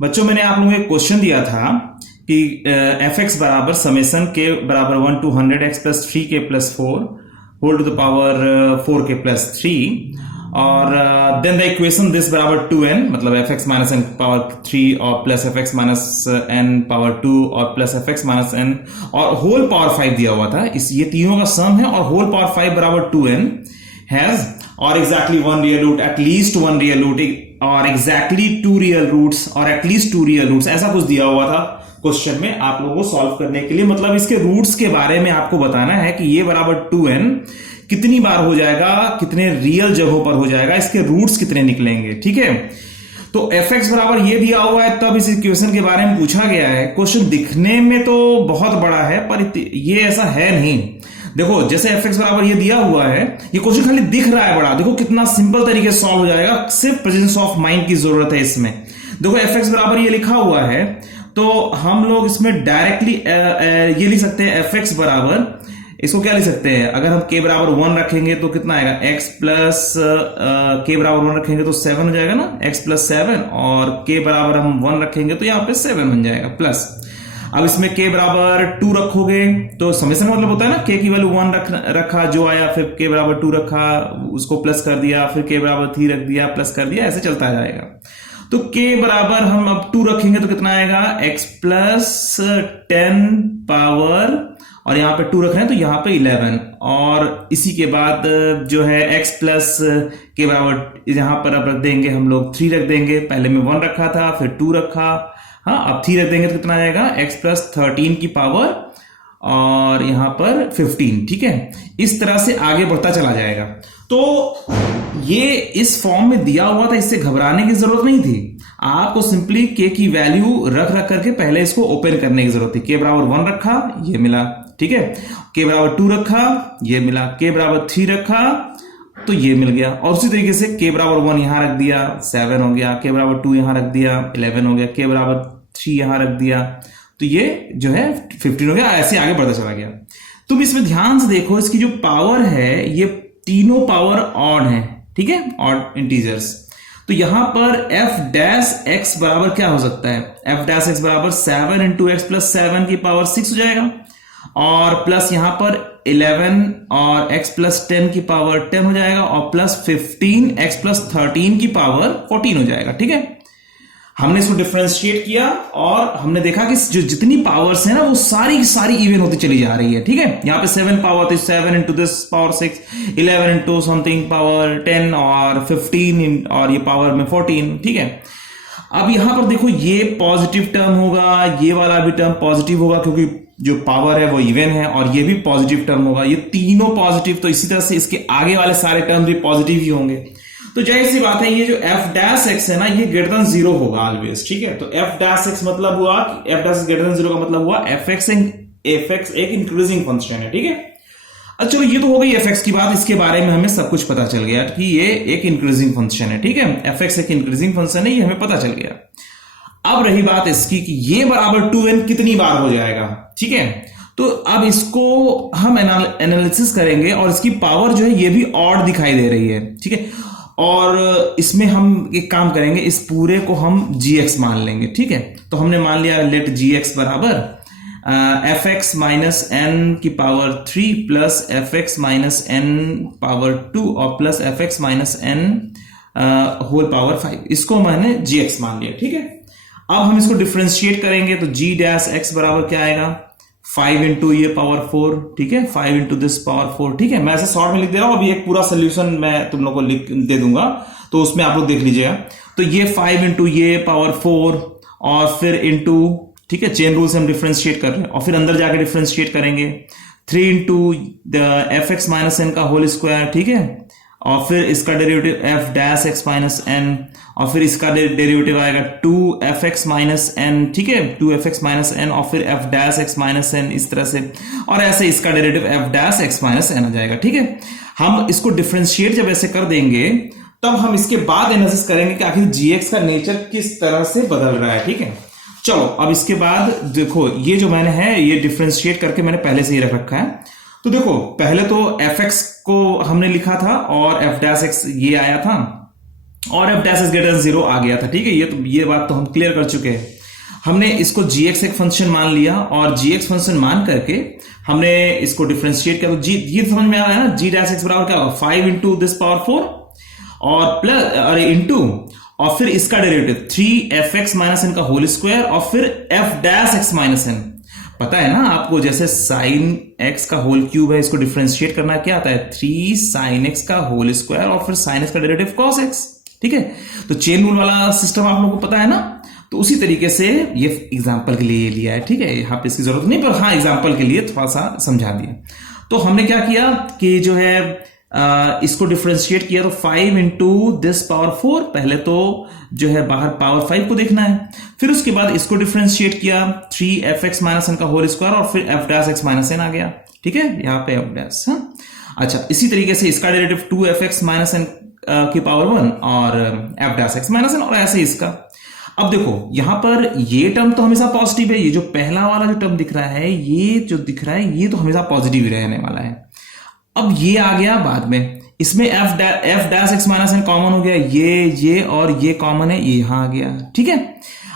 बच्चों मैंने आप लोगों को एक क्वेश्चन दिया था कि एफ एक्स बराबर समेसन के बराबर 1 to 100 x plus 3k plus 4 whole to the power 4k plus 3 और देन द इक्वेशन दिस बराबर 2n मतलब f x minus n power 3 और plus f x minus n power 2 और plus f x minus n और whole power 5 दिया हुआ था। इस ये तीनों का सम है और होल पावर 5 बराबर 2n हैज और exactly one real root, at least one real root और एग्जैक्टली टू रियल रूट्स और एटलीस्ट टू रियल रूट्स, ऐसा कुछ दिया हुआ था क्वेश्चन में आप लोगों को सॉल्व करने के लिए। मतलब इसके रूट्स के बारे में आपको बताना है कि ये बराबर 2n कितनी बार हो जाएगा, कितने रियल जगहों पर हो जाएगा, इसके रूट्स कितने निकलेंगे। ठीक है, तो एफ एक्स बराबर ये दिया हुआ है, तब इस इक्वेशन के बारे में पूछा गया है। क्वेश्चन दिखने में तो बहुत बड़ा है पर ये ऐसा है नहीं। देखो जैसे एफ एक्स बराबर ये दिया हुआ है, ये क्वेश्चन खाली दिख रहा है बड़ा, देखो कितना सिंपल तरीके से सॉल्व हो जाएगा, सिर्फ प्रेजेंस ऑफ माइंड की जरूरत है इसमें। देखो एफ एक्स बराबर ये लिखा हुआ है तो हम लोग इसमें डायरेक्टली ये लिख सकते हैं एफ एक्स बराबर, इसको क्या लिख सकते हैं, अगर हम k बराबर 1 रखेंगे तो कितना आएगा, x प्लस k बराबर 1 रखेंगे तो 7 हो जाएगा ना, x प्लस 7 और k बराबर हम 1 रखेंगे तो यहाँ पे 7 बन जाएगा प्लस। अब इसमें k बराबर 2 रखोगे तो समेशन मतलब होता है ना, k की वैल्यू 1 रखा जो आया, फिर k बराबर 2 रखा उसको प्लस कर दिया, फिर k बराबर 3 रख दिया प्लस कर दिया, ऐसे चलता जाएगा। तो k बराबर हम अब 2 रखेंगे तो कितना आएगा, x प्लस 10 पावर और यहाँ पे 2 रख रहे हैं तो यहाँ पे 11 और इसी के बाद जो है x प्लस के बराबर यहाँ पर अब रख देंगे हम लोग 3 रख देंगे, पहले में 1 रखा था फिर 2 रखा, हाँ अब 3 रख देंगे तो कितना आएगा, x प्लस 13 की पावर और यहाँ पर 15। ठीक है, इस तरह से आगे बढ़ता चला जाएगा। तो ये इस फॉर्म में दिया हुआ था, इससे घबराने की जरूरत नहीं थी, आपको सिंपली k की वैल्यू रख रख करके पहले इसको ओपन करने की जरूरत थी। k बराबर 1 रखा ये मिला, ठीक है, k बराबर 2 रखा ये मिला, k बराबर 3 रखा तो ये मिल गया और उसी तरीके से k बराबर 1 यहां रख दिया 7 हो गया, k बराबर 2 यहां रख दिया 11 हो गया, k बराबर 3 यहां रख दिया तो ये जो है 15 हो गया, ऐसे आगे बढ़ता चला गया। तुम इसमें ध्यान से देखो, इसकी जो पावर है ये तीनों पावर ऑड है, ठीक है, ऑड इंटीजर्स। तो यहां पर f डैश x बराबर क्या हो सकता है, f डैश x बराबर 7 इंटू एक्स प्लस 7 की पावर 6 हो जाएगा और प्लस यहां पर 11 और x प्लस 10 की पावर 10 हो जाएगा और प्लस 15 x प्लस 13 की पावर 14 हो जाएगा। ठीक है, हमने इसको डिफरेंशिएट किया और हमने देखा कि जो जितनी पावर्स है ना वो सारी की सारी इवन होती चली जा रही है। ठीक है, यहाँ पे 7 पावर थी, 7 into this power 6, 11 into something power 10 और 15 और ये पावर में 14। ठीक है, अब यहां पर देखो ये पॉजिटिव टर्म होगा, ये वाला भी टर्म पॉजिटिव होगा क्योंकि जो पावर है वो इवन है और ये भी पॉजिटिव टर्म होगा, ये तीनों पॉजिटिव, तो इसी तरह से इसके आगे वाले सारे टर्म भी पॉजिटिव ही होंगे। तो जाहिर सी बात है ये जो f डैश x है ना ये ग्रेटर देन 0 होगा ऑलवेज। ठीक है, तो f डैश x मतलब हुआ कि f डैश ग्रेटर देन 0 का मतलब हुआ f x एक इंक्रीजिंग फंक्शन है। ठीक है, अच्छा चलो ये तो हो गई f x की बात, इसके बारे में हमें सब कुछ पता चल गया कि ये एक इंक्रीजिंग फंक्शन है। ठीक है, f x एक इंक्रीजिंग फंक्शन है, ये हमें पता चल गया। अब रही बात इसकी कि ये बराबर 2n कितनी बार हो जाएगा। ठीक है, तो अब इसको हम एनालिसिस करेंगे और इसकी पावर जो है ये भी ऑड दिखाई दे रही है। ठीक है, और इसमें हम एक काम करेंगे, इस पूरे को हम gx मान लेंगे। ठीक है, तो हमने मान लिया लेट gx बराबर एफ एक्स माइनस एन की power 3 plus f x minus n power 2 और plus f x minus n whole power 5, इसको मैंने gx मान लिया। ठीक है, अब हम इसको डिफरेंशिएट करेंगे तो g डैश x बराबर क्या आएगा, 5 इंटू ये पावर 4। ठीक है, 5 इंटू दिस पावर 4। ठीक है, मैं ऐसे शॉर्ट में लिख दे रहा हूं, अभी एक पूरा सोल्यूशन मैं तुम लोग को लिख दे दूंगा तो उसमें आप लोग देख लीजिएगा। तो ये 5 इंटू ये पावर 4 और फिर इंटू, ठीक है, चेन रूल से हम डिफरेंशिएट कर रहे हैं और फिर अंदर जाके डिफरेंशिएट करेंगे 3 into f x minus N का होल स्क्वायर। ठीक है, और फिर इसका derivative f dash x minus n और फिर इसका डेरिवेटिव आएगा 2fx माइनस एन। ठीक है, 2fx माइनस एन और फिर f dash x minus N, इस तरह से, और ऐसे इसका derivative f dash x minus N आ जाएगा। ठीक है, हम इसको डिफरेंशिएट जब ऐसे कर देंगे तब हम इसके बाद एनालिसिस करेंगे कि आखिर gx का नेचर किस तरह से बदल रहा है। ठीक है, चलो अब इसके बाद देखो ये जो मैंने है ये डिफरेंशिएट करके मैंने पहले से ही रख रखा है। तो देखो पहले तो fx को हमने लिखा था और f डैश एक्स ये आया था और F dash is greater than 0 आ गया था। ठीक है, ये बात तो हम क्लियर कर चुके हैं। हमने इसको gx एक फंक्शन मान लिया और gx फंक्शन मान करके हमने इसको डिफरेंशिएट किया, तो ये समझ में आ रहा है ना, g डैश एक्स बराबर क्या होगा 5 इंटू दिस पावर 4 और प्लस अरे इंटू और फिर इसका डेरिवेटिव 3fx माइनस एन का होल स्क्वायर और फिर f dash x minus n. पता है ना आपको, जैसे साइन x का होल क्यूब है, इसको डिफरेंशिएट करना क्या आता है 3 साइन x का होल स्क्वायर और फिर साइन x का डेरिवेटिव cos x। ठीक है, तो चेन रूल वाला सिस्टम आप लोगों को पता है ना। तो उसी तरीके से ये एग्जांपल के लिए लिया है। ठीक है, यहां पे इसकी जरूरत नहीं, पर हाँ एग्जांपल के लिए थोड़ा सा समझा दिया। तो हमने क्या किया कि जो है इसको डिफरेंशिएट किया, तो 5 इंटू दिस पावर 4, पहले तो जो है बाहर पावर 5 को देखना है, फिर उसके बाद इसको डिफरेंशिएट किया 3fx माइनस एन का होल स्क्वायर और फिर f dash x minus N आ गया। ठीक है, यहाँ पे f डैश। हाँ अच्छा, इसी तरीके से इसका डेरिवेटिव 2fx माइनस एन की पावर 1 और f dash x minus n, और ऐसे इसका। अब देखो यहां पर ये टर्म तो हमेशा पॉजिटिव है, ये जो पहला वाला जो टर्म दिख रहा है, ये जो दिख रहा है ये तो हमेशा पॉजिटिव ही रहने वाला है। अब ये आ गया बाद में, इसमें f dash x minus n common हो गया, ये और ये कॉमन है, ये यहां आ गया। ठीक है,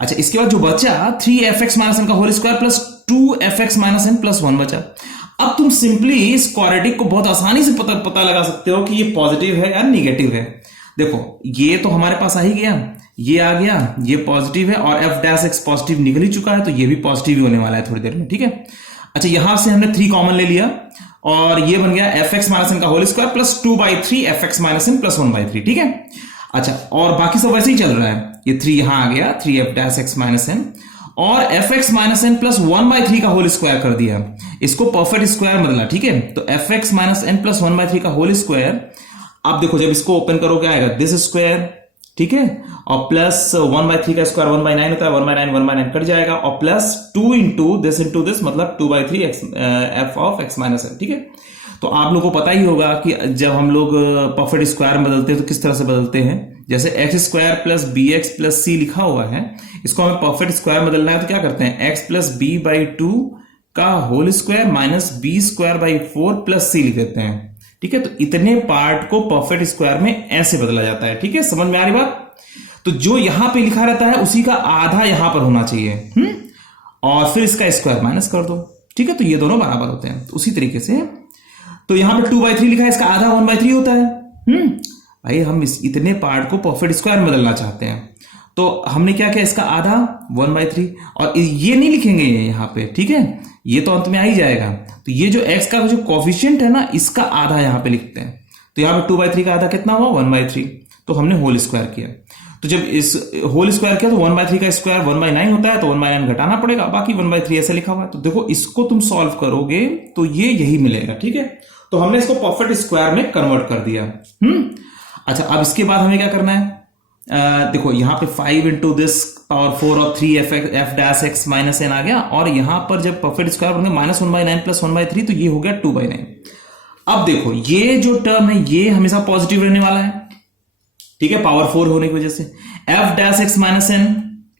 अच्छा इसके बाद जो बचा 3fx माइनस एन का whole square plus 2fx minus n plus 1 बचा। अब तुम सिंपली इस क्वाड्रेटिक को बहुत आसानी से पता लगा सकते हो कि ये पॉजिटिव है या निगेटिव है। देखो ये तो हमारे पास आ ही गया, ये आ गया, ये पॉजिटिव है और f डैश एक्स पॉजिटिव निकल ही चुका है, तो ये भी पॉजिटिव ही होने वाला है थोड़ी देर में। ठीक है, अच्छा यहां से हमने 3 कॉमन ले लिया और ये बन गया fx माइनस एन का whole square plus 2/3 fx minus n plus 1/3। ठीक है, अच्छा और बाकी सब वैसे ही चल रहा है, ये 3 यहां आ गया 3f dash x minus n और fx माइनस एन प्लस 1/3 का होल स्क्वायर कर दिया, इसको परफेक्ट स्क्वायर बदला। ठीक है, तो fx माइनस एन प्लस 1/3 का होल स्क्वायर। अब देखो जब इसको ओपन करो क्या आएगा, दिस स्क्वायर। ठीक है, और प्लस 1/3 का स्क्वायर 1/9 होता है, 1/9 कट जाएगा और प्लस 2 इंटू दिस मतलब 2/3 f of x minus n. ठीक है, तो आप लोगों को पता ही होगा कि जब हम लोग परफेक्ट स्क्वायर में बदलते हैं तो किस तरह से बदलते हैं। जैसे x square plus B X plus C लिखा हुआ है, इसको हमें परफेक्ट स्क्वायर में बदलना है, तो क्या करते हैं x प्लस बी बाई 2 का whole square minus B square by 4 plus C लिख देते हैं। ठीक है, तो इतने पार्ट को परफेक्ट स्क्वायर में ऐसे बदला जाता है। ठीक है, समझ में आ रही बात। तो जो यहां पे लिखा रहता है उसी का आधा यहां पर होना चाहिए, और फिर इसका स्क्वायर माइनस कर दो। ठीक है, तो ये दोनों बराबर होते हैं। तो उसी तरीके से तो यहां पे 2/3 लिखा है, इसका आधा 1/3 होता है। भाई हम इतने पार्ट को परफेक्ट स्क्वायर में बदलना चाहते हैं, तो हमने क्या किया, इसका आधा 1/3 और ये नहीं लिखेंगे यहां पे। ठीक है, ये तो अंत में आ ही जाएगा। तो ये जो x का जो कोफिशिएंट है ना, इसका आधा यहां पे लिखते हैं। तो यहां पे 2/3 का आधा कितना हुआ 1/3, तो हमने होल स्क्वायर किया। तो जब इस होल स्क्वायर किया तो 1/3 का स्क्वायर 1/9 होता है, तो 1/9 घटाना पड़ेगा, बाकी 1/3 ऐसे लिखा हुआ है। तो देखो इसको तुम सॉल्व करोगे तो ये यही मिलेगा। ठीक है, तो हमने इसको परफेक्ट स्क्वायर में कन्वर्ट कर दिया। अच्छा अब इसके बाद हमें क्या करना है, देखो यहां पे 5 इंटू दिस पावर 4 और 3f dash x minus N आ गया, और यहां पर जब परफेक्ट स्क्वायर बन गया -1/9 प्लस 1/3, तो ये हो गया 2/9। अब देखो ये जो टर्म है ये हमेशा पॉजिटिव रहने वाला है। ठीक है, पावर 4 होने की वजह से f dash x minus n,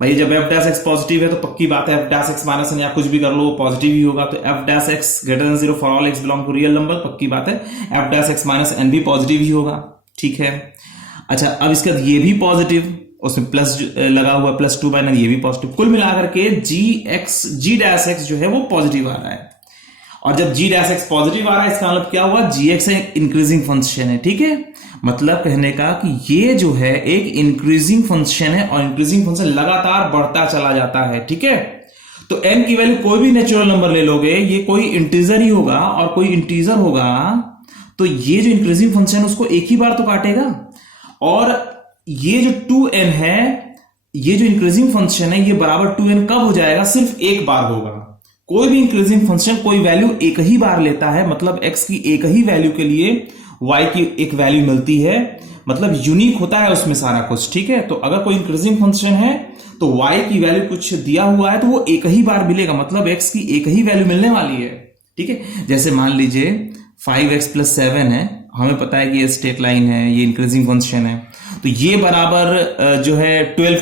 भाई जब f डैश एक्स पॉजिटिव है तो पक्की बात है f dash x minus n या कुछ भी कर लो पॉजिटिव ही होगा। तो f dash x greater than 0 for all x belong to real number, पक्की बात है f dash x minus n भी पॉजिटिव ही होगा। ठीक है, अच्छा अब इसके बाद ये भी पॉजिटिव, उसमें प्लस लगा हुआ प्लस 2/9, ये भी पॉजिटिव। कुल मिलाकर के g डैश एक्स जो है वो पॉजिटिव आ रहा है, और जब g डैश एक्स पॉजिटिव आ रहा है इसका मतलब क्या हुआ, gx एक इंक्रीजिंग फंक्शन है। ठीक है, मतलब कहने का कि ये जो है एक इंक्रीजिंग फंक्शन है और इंक्रीजिंग फंक्शन लगातार बढ़ता चला जाता है। ठीक है, तो n की वैल्यू कोई भी नेचुरल नंबर ले लोगे, ये कोई इंटीजर ही होगा और कोई इंटीजर होगा, तो ये जो इंक्रीजिंग फंक्शन है उसको एक ही बार तो काटेगा, और ये जो 2n है, ये जो इंक्रीजिंग फंक्शन है ये बराबर 2n कब हो जाएगा, सिर्फ एक बार होगा। कोई भी इंक्रीजिंग फंक्शन कोई वैल्यू एक ही बार लेता है, मतलब x की एक ही वैल्यू के लिए y की एक वैल्यू मिलती है, मतलब यूनिक होता है उसमें सारा कुछ। ठीक है, तो अगर कोई इंक्रीजिंग फंक्शन है तो y की वैल्यू कुछ दिया हुआ है तो वो एक ही बार मिलेगा, मतलब x की एक ही वैल्यू मिलने वाली है। ठीक है, जैसे मान लीजिए 5x + 7 है, हमें पता है कि ये स्ट्रेट लाइन है, ये इंक्रीजिंग फंक्शन है, तो ये बराबर जो है 12,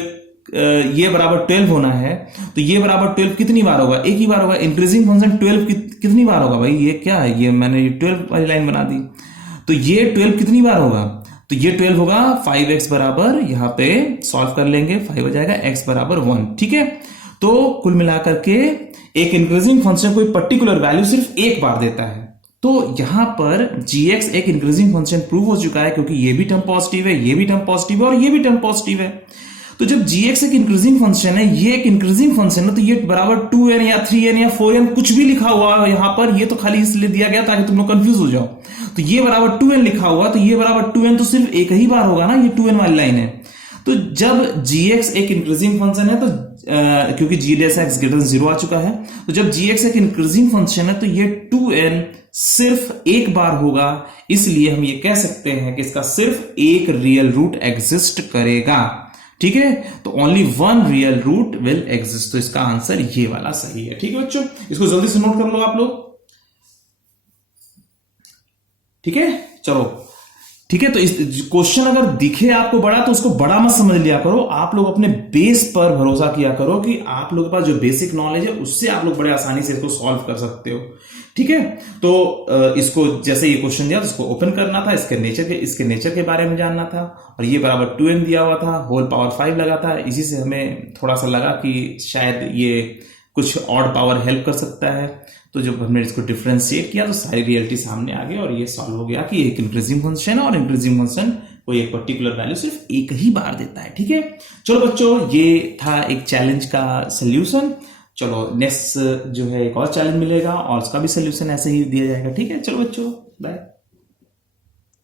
ये बराबर 12 होना है, तो ये बराबर 12 कितनी बार होगा, एक ही बार होगा। इंक्रीजिंग फंक्शन 12 कितनी बार होगा, भाई ये क्या है, ये मैंने 12 वाली लाइन बना दी, तो ये 12 कितनी बार होगा, तो ये 12 होगा, 5x बराबर यहां पे सॉल्व कर लेंगे, 5 हो जाएगा, x बराबर 1। ठीक है, तो कुल मिलाकर के एक इंक्रीजिंग फंक्शन कोई पर्टिकुलर वैल्यू सिर्फ एक बार देता है। तो यहां पर gx एक इंक्रीजिंग फंक्शन प्रूव हो चुका है, क्योंकि ये भी टर्म पॉजिटिव है, ये भी टर्म पॉजिटिव है और ये भी टर्म पॉजिटिव है। तो जब gx एक इंक्रीजिंग फंक्शन है, ये एक इंक्रीजिंग फंक्शन है, तो ये बराबर 2n या 3n या 4n कुछ भी लिखा हुआ है यहां पर, ये तो खाली इसलिए दिया गया ताकि तुम लोग कंफ्यूज हो जाओ। तो ये बराबर 2n लिखा हुआ, तो ये बराबर 2n तो सिर्फ एक ही बार होगा ना, ये 2n वाली लाइन है। तो जब gx एक इंक्रीजिंग फंक्शन है, तो क्योंकि g dash x greater than 0 आ चुका है, तो जब gx एक इंक्रीजिंग फंक्शन है तो ये 2n सिर्फ एक बार होगा, इसलिए हम ये कह सकते हैं कि इसका सिर्फ एक रियल रूट एग्जिस्ट करेगा। ठीक है, तो only one real root will exist. तो इसका आंसर ये वाला सही है। ठीक है बच्चों, इसको जल्दी से नोट कर लो आप लोग। ठीक है, चलो ठीक है। तो इस क्वेश्चन अगर दिखे आपको बड़ा, तो उसको बड़ा मत समझ लिया करो, आप लोग अपने बेस पर भरोसा किया करो कि आप लोगों के पास जो बेसिक नॉलेज है उससे आप लोग बड़े आसानी से इसको सॉल्व कर सकते हो। ठीक है, तो इसको जैसे ये क्वेश्चन दिया तो इसको ओपन करना था, इसके नेचर के बारे में जानना था, और ये बराबर 2n दिया हुआ था, होल पावर 5 लगा था। इसी से हमें थोड़ा सा लगा कि शायद ये कुछ ऑड पावर हेल्प कर सकता है। तो जब हमने इसको डिफरेंशिएट किया तो सारी रियलिटी सामने आ गई और ये सॉल्व हो गया कि एक इंक्रीजिंग फंक्शन है और इंक्रीजिंग फंक्शन कोई एक पर्टिकुलर वैल्यू सिर्फ एक ही बार देता है। ठीक है, चलो बच्चों, ये था एक चैलेंज का सोल्यूशन। चलो नेक्स्ट जो है एक और चैलेंज मिलेगा और उसका भी सोल्यूशन ऐसे ही दिया जाएगा। ठीक है, चलो बच्चों, बाय।